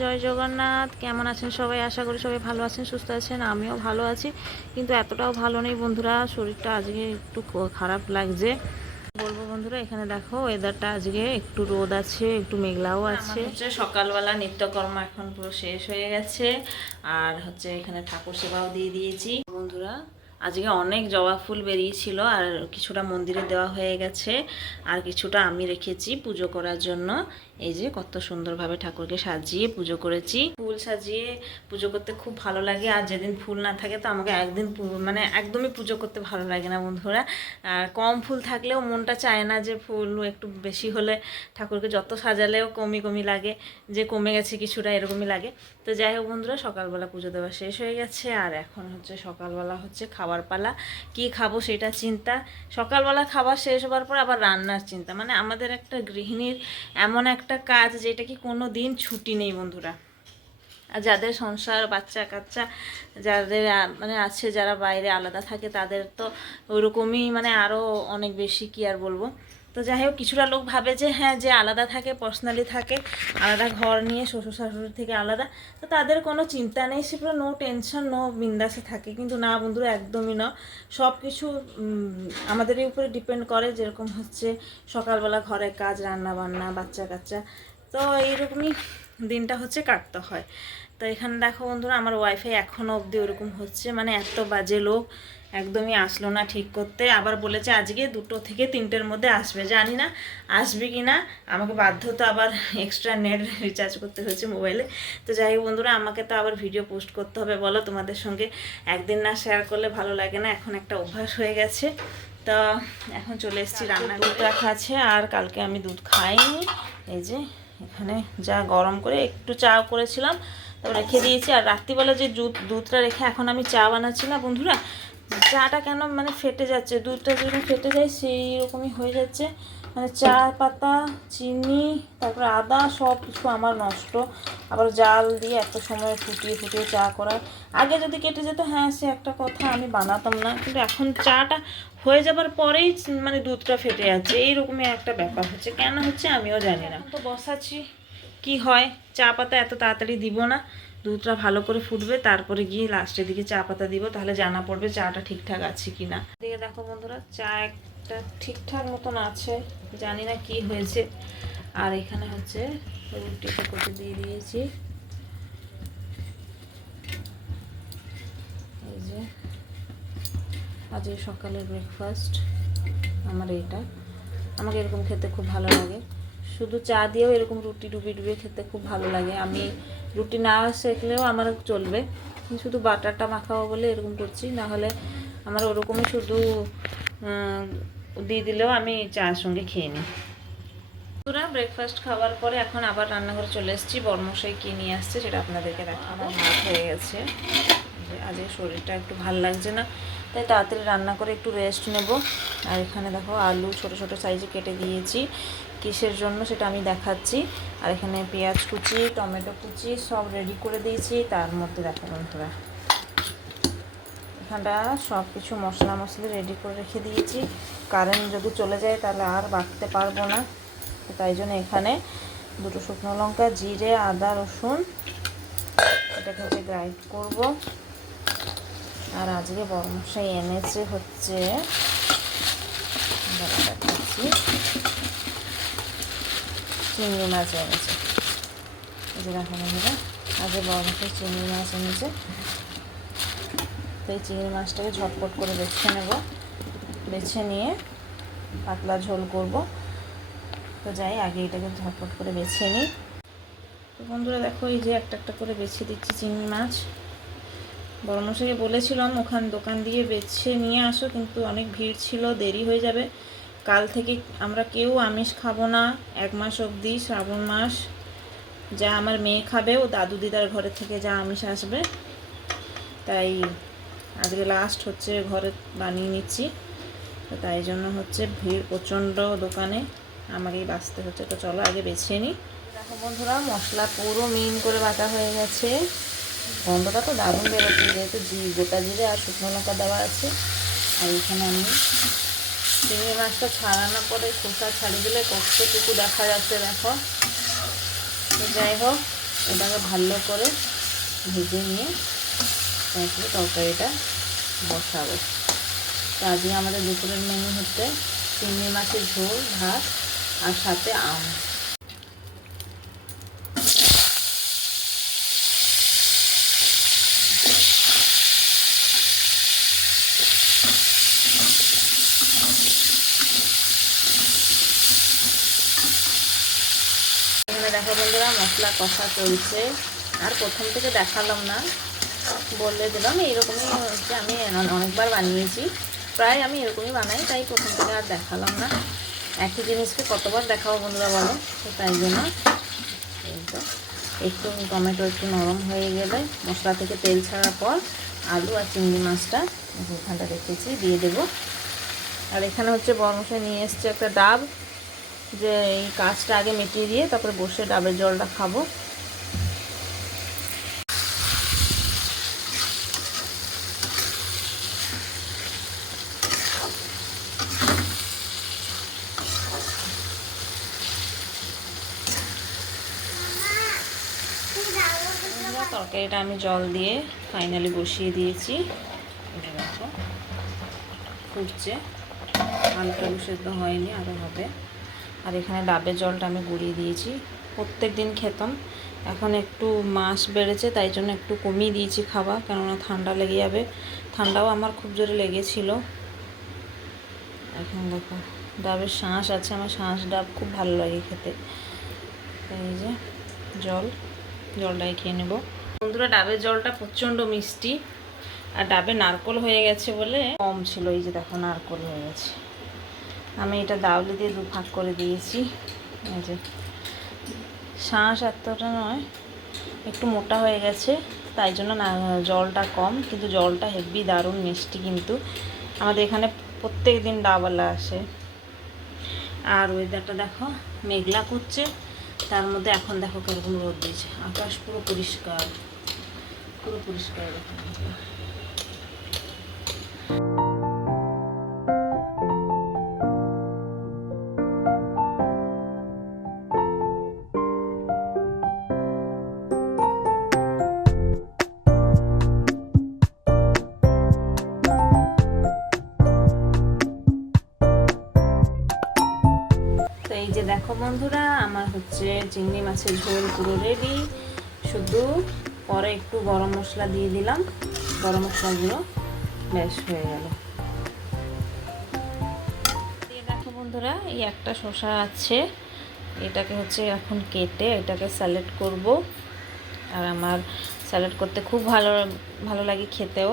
জয় জগন্নাথ। কেমন আছেন সবাই? আশা করি সবাই ভালো আছেন, সুস্থ আছেন। আমিও ভালো আছি, কিন্তু এতটাও ভালো নেই বন্ধুরা। শরীরটা আজকে একটু খারাপ লাগছে বলবো বন্ধুরা। এখানে দেখো ওয়েদারটা আজকে একটু রোদ আছে, একটু মেঘলাও আছে। সকালবেলা নিত্যকর্ম এখন পুরো শেষ হয়ে গেছে, আর হচ্ছে এখানে ঠাকুর সেবাও দিয়ে দিয়েছি বন্ধুরা। আজকে অনেক জবা ফুল বেরিয়েছিল, আর কিছুটা মন্দিরে দেওয়া হয়ে গেছে, আর কিছুটা আমি রেখেছি পুজো করার জন্য। এই যে কত সুন্দরভাবে ঠাকুরকে সাজিয়ে পুজো করেছি। ফুল সাজিয়ে পুজো করতে খুব ভালো লাগে, আর যেদিন ফুল না থাকে তো আমাকে একদিন মানে একদমই পুজো করতে ভালো লাগে না বন্ধুরা। আর কম ফুল থাকলেও মনটা চায় না যে ফুল একটু বেশি হলে ঠাকুরকে যত সাজালেও কমই লাগে, যে কমে গেছে কিছুটা, এরকমই লাগে। তো যাই হোক বন্ধুরা, সকালবেলা পুজো দেওয়া শেষ হয়ে গেছে, আর এখন হচ্ছে সকালবেলা হচ্ছে খাবার পালা। কি খাবো সেটা চিন্তা। সকালবেলা খাবার শেষ হবার পর আবার রান্নার চিন্তা। মানে আমাদের একটা গৃহিণীর এমন একটা কাজ যেটা কি কোনো দিন ছুটি নেই বন্ধুরা। আর যাদের সংসার বাচ্চা কাচ্চা যাদের মানে আছে, যারা বাইরে আলাদা থাকে, তাদের তো ওইরকমই, মানে আরও অনেক বেশি, কি আর বলবো। তো যাই হোক, কিছুটা লোক ভাবে যে হ্যাঁ, যে আলাদা থাকে, পার্সোনালি থাকে, আলাদা ঘর নিয়ে, শ্বশুর শাশুড়ি থেকে আলাদা, তো তাদের কোনো চিন্তা নেই, সে পুরো নো টেনশন, নো বিন্দাসে থাকে। কিন্তু না বন্ধুরা, একদমই না। সব কিছু আমাদেরই উপরে ডিপেন্ড করে। যেরকম হচ্ছে সকালবেলা ঘরের কাজ, রান্না বান্না, বাচ্চা কাচ্চা, তো এইরকমই দিনটা হচ্ছে কাটতে হয়। তো এখানে দেখো বন্ধুরা, আমার ওয়াইফাই এখনও অবধি ওরকম হচ্ছে, মানে এত বাজে লোক, একদমই আসলো না ঠিক করতে। আবার বলেছে আজকে 2টো থেকে 3টের মধ্যে আসবে। জানি না আসবে কি না, আমাকে বাধ্য তো আবার এক্সট্রা নেট রিচার্জ করতে হয়েছে মোবাইলে। তো যাই হোক বন্ধুরা, আমাকে তো আবার ভিডিও পোস্ট করতে হবে, বলো। তোমাদের সঙ্গে একদিন না শেয়ার করলে ভালো লাগে না, এখন একটা অভ্যাস হয়ে গেছে। তো এখন চলে এসেছি রান্না। দুধ রাখা আছে, আর কালকে আমি দুধ খাইনি। এই যে এখানে যা গরম করে একটু চা করেছিলাম, তো রেখে দিয়েছি। আর রাত্রিবেলা যে দুধটা রেখে এখন আমি চা বানাচ্ছি না বন্ধুরা, চাটা কেন মানে ফেটে যাচ্ছে, দুধটা যেরকম ফেটে যায় সেই রকমই হয়ে যাচ্ছে। মানে চা পাতা, চিনি, তারপরে আদা, সব কিছু আমার নষ্ট। আবার জাল দিয়ে এত সময় ফুটিয়ে ফুটিয়ে চা করার আগে যদি কেটে যেত, হ্যাঁ সে একটা কথা, আমি বানাতাম না। কিন্তু এখন চাটা হয়ে যাবার পরেই মানে দুধটা ফেটে যাচ্ছে, এইরকমই একটা ব্যাপার হচ্ছে। কেন হচ্ছে আমিও জানি না। তো বসাচ্ছি, কি হয়। চা পাতা এত তাড়াতাড়ি দিব না, দুধটা ভালো করে ফুটবে, তারপরে গিয়ে লাস্টের দিকে চা পাতা দিব, তাহলে জানা পড়বে চাটা ঠিকঠাক আছে কি না। দিকে দেখো বন্ধুরা, চা একটা ঠিকঠাক মতন আছে, জানি না কি হয়েছে। আর এখানে হচ্ছে রুটি করতে দিয়ে দিয়েছি। এই যে আজকে সকালের ব্রেকফাস্ট আমার এটা। আমাকে এরকম খেতে খুব ভালো লাগে, শুধু চা দিয়েও এরকম রুটি ডুবিয়ে খেতে খুব ভালো লাগে। আমি রুটি না সেঁকলেও আমার চলবে, শুধু বাটারটা মাখাবো বলে এরকম করছি, না হলে আমার ওরকমই শুধু দিয়ে দিলেও আমি চার সঙ্গে খেয়ে নিই। পুরা ব্রেকফাস্ট খাওয়ার পরে এখন আবার রান্নাঘরে চলে এসেছি। বরমশাই কী নিয়ে আসছে সেটা আপনাদেরকে দেখাবো। ভাত হয়ে গেছে, আজকে শরীরটা একটু ভাল লাগছে না, তাই তাড়াতাড়ি রান্না করে একটু রেস্ট নেব। আর এখানে দেখো আলু ছোট ছোট সাইজে কেটে দিয়েছি, কিসের জন্য সেটা আমি দেখাচ্ছি। আর এখানে পেঁয়াজ কুচি, টমেটো কুচি সব রেডি করে দিয়েছি। তার মধ্যে দেখো বন্ধুরা, এখানটা সব কিছু মশলা মশলি রেডি করে রেখে দিয়েছি। কারেন্ট যদি চলে যায় তাহলে আর বাটতে পারবো না, তাই জন্য এখানে 2টো শুকনো লঙ্কা, জিরে, আদা, রসুন এটাকে হচ্ছে গ্রাইন্ড করব। আর আজকে বরমশাই এনেছে হচ্ছে, দেখাচ্ছি, চিংড়ি মাছ এনেছে। এই যে দেখো বন্ধুরা, আজকে বরমশাই চিংড়ি মাছ এনেছে। তো এই চিংড়ি মাছটাকে ঝটপট করে বেছে নেব, বেছে নিয়ে পাতলা ঝোল করব। তো যাই আগে এটাকে ঝটপট করে বেছে নিই। তো বন্ধুরা দেখো, এই যে একটা একটা করে বেছে দিচ্ছি চিংড়ি মাছ। বড়মশাইকে বলেছিলাম ওখান দোকান দিয়ে বেছে নিয়ে আসো, কিন্তু অনেক ভিড় ছিল, দেরি হয়ে যাবে। কাল থেকে আমরা কেউ আমিষ খাবো না, 1 মাস অবধি, শ্রাবণ মাস। যা আমার মেয়ে খাবে, ও দাদু দিদার ঘরে থেকে যা আমিষ আসবে। তাই আজকে লাস্ট হচ্ছে ঘরে বানিয়ে নিচ্ছি। তো তাই জন্য হচ্ছে ভিড় প্রচণ্ড দোকানে, আমাকেই বাঁচতে হচ্ছে। তো চলো আগে বেছে নিই। দেখো বন্ধুরা, মশলা পুরো মিন করে বাটা হয়ে গেছে। গন্ধটা তো দারুণ বেরোচ্ছে, যেহেতু গোটা জিরে আর শুকনো লঙ্কা দেওয়া আছে। আর এখানে আমি চিংড়ি মাছটা ছাড়ানোর পরে খোসা ছাড়িয়ে দিলে কতটুকু দেখা যাচ্ছে দেখো। তো যাই হোক, এটাকে ভালো করে ভেজে নিয়ে তারপরে তরকারিটা বসাবো। তো আজকে আমাদের দুপুরের মেনু হচ্ছে চিংড়ি মাছের ঝোল, ভাত আর সাথে আম। এখানে দেখো বন্ধুরা মশলা কষা চলছে। আর প্রথম থেকে দেখালাম না, বলে দিলাম এইরকমই হচ্ছে। আমি অনেকবার বানিয়েছি, প্রায় আমি এরকমই বানাই, তাই প্রথম থেকে আর দেখালাম না। একই জিনিসকে কতবার দেখাবো বন্ধুরা বলো? তো তাই জন্য একটু টমেটো একটু নরম হয়ে গেলে মশলা থেকে তেল ছাড়ার পর আলু আর চিংড়ি মাছটা এখানটা রেখেছি দিয়ে দেবো। আর এখানে হচ্ছে বরমশাই নিয়ে এসছে একটা ডাব, যে এই কাজটা আগে মিটিয়ে দিয়ে তারপরে বসে ডাবের জলটা খাবো। তরকারিটা আমি জল দিয়ে ফাইনালি বসিয়ে দিয়েছি। এটা দেখো ফুটছে, হালকা সেদ্ধ হয়নি, আরও হবে। আর এখানে ডাবের জলটা আমি গুঁড়িয়ে দিয়েছি। প্রত্যেক দিন খেতাম, এখন একটু মাস বেড়েছে তাই জন্য একটু কমিয়ে দিয়েছি খাওয়া, কেননা ঠান্ডা লেগে যাবে। ঠান্ডাও আমার খুব জোরে লেগেছিল। এখন দেখো ডাবের শাঁস আছে, আমার শাঁস ডাব খুব ভালো লাগে খেতে। এই যে জলটাই খেয়ে নেব বন্ধুরা। ডাবের জলটা প্রচণ্ড মিষ্টি, আর ডাবে নারকোল হয়ে গেছে বলে কম ছিল। এই যে দেখো নারকোল হয়ে গেছে। আমি এটা দাউলি দিয়ে 2 ভাগ করে দিয়েছি। এই যে শাঁস এতটা নয়, একটু মোটা হয়ে গেছে, তাই জন্য না জলটা কম, কিন্তু জলটা হেভি দারুণ মিষ্টি। কিন্তু আমাদের এখানে প্রত্যেক দিন ডাবওয়ালা আসে। আর ওয়েদারটা দেখো মেঘলা করছে, তার মধ্যে এখন দেখো কিরকম রোদ দিয়েছে। আকাশ পুরো পরিষ্কার, পুরো পরিষ্কার দেখো। এই যে দেখো বন্ধুরা আমার হচ্ছে চিংড়ি মাছের ঝোল পুরো রেডি। শুধু পরে একটু গরম মশলা দিয়ে দিলাম, গরম মশলাগুলো বেশ হয়ে গেল। দিয়ে দেখো বন্ধুরা এই একটা শসা আছে, এটাকে হচ্ছে এখন কেটে এটাকে স্যালাড করব। আর আমার স্যালাড করতে খুব ভালো লাগে খেতেও,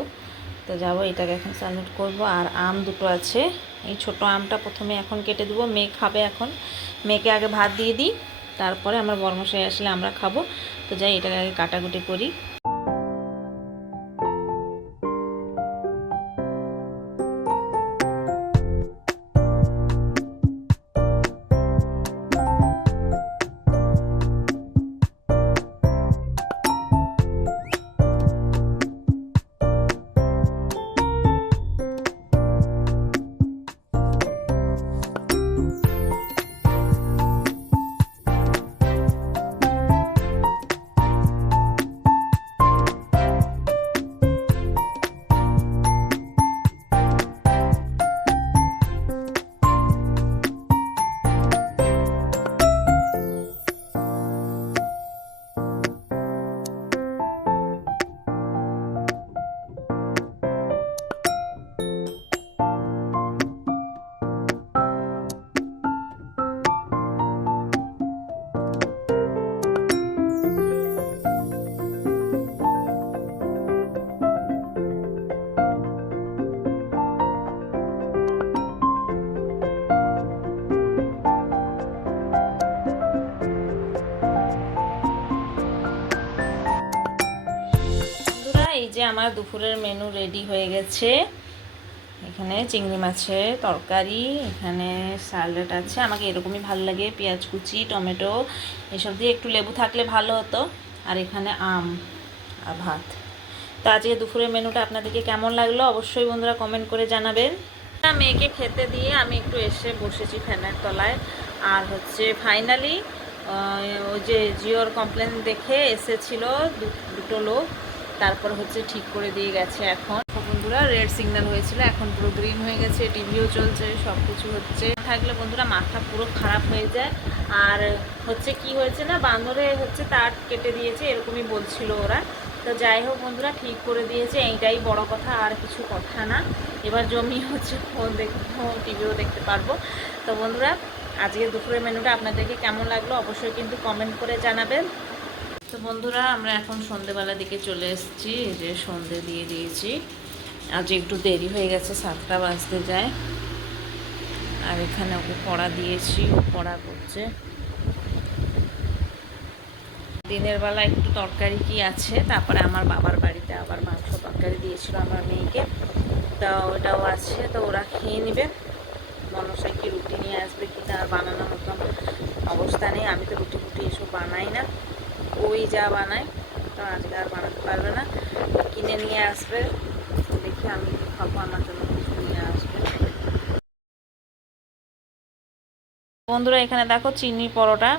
তো যাবো এটাকে এখন স্যালাড করব। আর আম দুটো আছে, এই ছোট আমটা প্রথমে এখন কেটে দেবো, মেয়ে খাবে এখন। মেয়েকে আগে ভাত দিয়ে দিই, তারপরে আমার বরমশাই আসলে আমরা খাবো। তো যাই এটাকে আগে কাটাকুটি করি। এই যে আমার দুপুরের মেনু রেডি হয়ে গেছে। এখানে চিংড়ি মাছের তরকারি, এখানে স্যালাড আছে, আমাকে এরকমই ভালো লাগে, পেঁয়াজ কুচি, টমেটো এসব দিয়ে, একটু লেবু থাকলে ভালো হতো। আর এখানে আম আর ভাত। তো আজকে দুপুরের মেনুটা আপনাদেরকে কেমন লাগলো অবশ্যই বন্ধুরা কমেন্ট করে জানাবেন। মেয়েকে খেতে দিয়ে আমি একটু এসে বসেছি ফ্যানের তলায়। আর হচ্ছে ফাইনালি ওই যে জিওর কমপ্লেন দেখে এসেছিল দুটো লোক, তারপর হচ্ছে ঠিক করে দিয়ে গেছে। এখন বন্ধুরা রেড সিগন্যাল হয়েছিল, এখন পুরো গ্রিন হয়ে গেছে, টিভিও চলছে, সব কিছু হচ্ছে। থাকলে বন্ধুরা মাথা পুরো খারাপ হয়ে যায়। আর হচ্ছে কি হয়েছে না, বান্দরে হচ্ছে তার কেটে দিয়েছে এরকমই বলছিল ওরা। তো যাই হোক বন্ধুরা, ঠিক করে দিয়েছে, এইটাই বড় কথা, আর কিছু কথা না। এবার জমি হচ্ছে ফোন দেখবো, টিভিও দেখতে পারবো। তো বন্ধুরা আজকে দুপুরের মেনুটা আপনাদেরকে কেমন লাগলো অবশ্যই কিন্তু কমেন্ট করে জানাবেন। তো বন্ধুরা আমরা এখন সন্ধেবেলার দিকে চলে এসেছি, যে সন্ধে দিয়ে দিয়েছি। আজ একটু দেরি হয়ে গেছে, 7টা বাজতে যায়। আর এখানে ওকে পড়া দিয়েছি, ও পড়া করছে। দিনের বেলা একটু তরকারি কি আছে, তারপরে আমার বাবার বাড়িতে আবার মাংস তরকারি দিয়েছিল আমার মেয়েকে, তা ওটাও আছে। তো ওরা খেয়ে নেবে। মনসাই কি রুটি নিয়ে আসবে কি না, বানানোর মতন অবস্থা নেই। আমি তো রুটি ফুটি এসব বানাই না, ওই যা বানায়। তো আজকে আর বানাতে পারবে না, কিনে নিয়ে আসবে। দেখি আমি খাবো, আমার জন্য কিছু নিয়ে আসবে। বন্ধুরা এখানে দেখো চিনি পরোটা,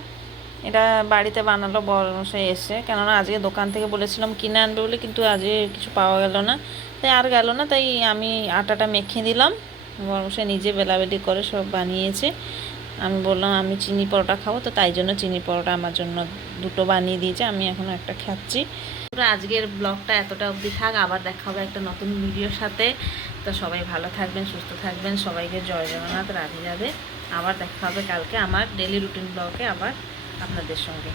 এটা বাড়িতে বানালো বড়মশাই এসে। কেননা আজকে দোকান থেকে বলেছিলাম কিনে আনবে বলে, কিন্তু আজকে কিছু পাওয়া গেল না, তাই আর গেল না। তাই আমি আটাটা মেখে দিলাম, বড়মশাই নিজে বেলাবেলি করে সব বানিয়েছে। আমি বললাম আমি চিনি পরোটা খাবো, তো তাই জন্য চিনি পরোটা আমার জন্য দুটো বানিয়ে দিয়েছে, আমি এখনও একটা খাচ্ছি। আজকের ব্লগটা এতটা অবধি থাক, আবার দেখা হবে একটা নতুন ভিডিওর সাথে। তো সবাই ভালো থাকবেন, সুস্থ থাকবেন, সবাইকে জয় জগন্নাথ, রাধে রাধে। আবার দেখা হবে কালকে আমার ডেলি রুটিন ব্লগে আবার আপনাদের সঙ্গে।